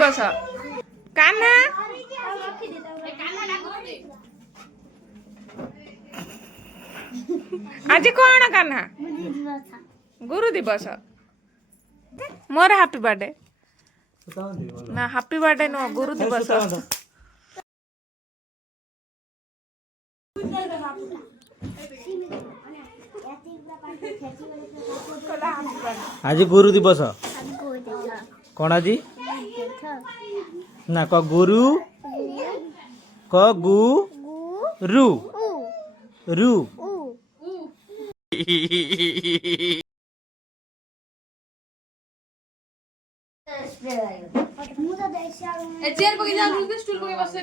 बस कान्हा आज कौन कान्हा गुरु दिवस मोर हैप्पी बर्थडे ना हैप्पी बर्थडे नो गुरु दिवस आज गुरु दिवस कौन आज ना क गुरु क गु रु रु चेयर पके जा स्टूल पके बस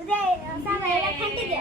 उदय सामने फेंटी दे